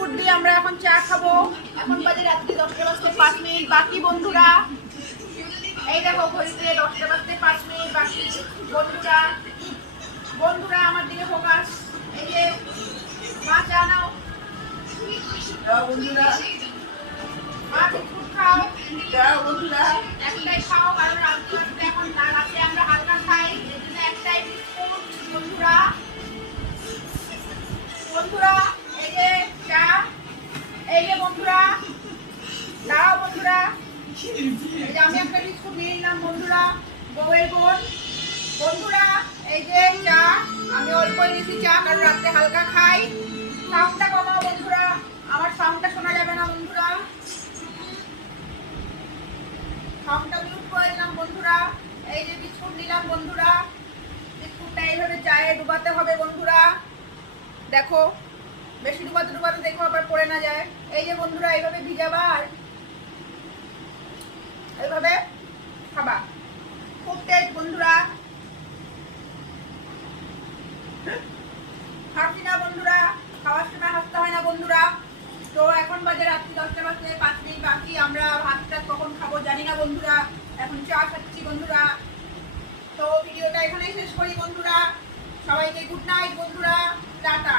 Biscuit দিয়ে আমরা এখন চা খাবো। এখন বাজে রাত্রি 10টা বাজতে 5 মিনিট বাকি বন্ধুরা। এই দেখো ঘড়িতে 10টা বাজতে 5 মিনিট বাকি বন্ধুরা। বন্ধুরা আমার দিকে ফোকাস। এই যে মা চা নাও বন্ধুরা, মা বিস্কুট খাও বন্ধুরা, একটাই খাও কারণ রাত্রে এখন রাত্রে আমরা হালকা খাই, এর জন্য একটাই বিস্কুট বন্ধুরা। বন্ধুরা এই যে চা, এই যে বন্ধুরা দাও বন্ধুরা, এই যে আমি একটা বিস্কুট নিয়ে নিলাম বন্ধুরা, বউয়ের বোন। বন্ধুরা এই যে চা, আমি অল্পই নিয়েছি চা কারণ রাত্রে হালকা খাই। সাউন্ডটা কমাও বন্ধুরা, আমার সাউন্ডটা শোনা যাবে না বন্ধুরা, সাউন্ডটা মিউট করে দিলাম বন্ধুরা। এই যে বিস্কুট নিলাম বন্ধুরা, বিস্কুটটা এইভাবে চায়ে ডুবাতে হবে বন্ধুরা। দেখো বেশি ডুবাতে ডুবাতে দেখো আবার পড়ে না যায়। এই যে বন্ধুরা এইভাবে ভিজাবা আর এইভাবে খাবা, খুব টেস্ট বন্ধুরা। হাসি না বন্ধুরা, খাওয়ার সময় হাসতে হয় না বন্ধুরা। তো এখন বাজে রাত্রি 10টা বাজতে 5 মিনিট বাকি, আমরা ভাতটা কখন খাবো জানি না বন্ধুরা, এখন চা খাচ্ছি বন্ধুরা। তো ভিডিওটা এখানেই শেষ করি বন্ধুরা, সবাইকে গুড নাইট বন্ধুরা, টাটা।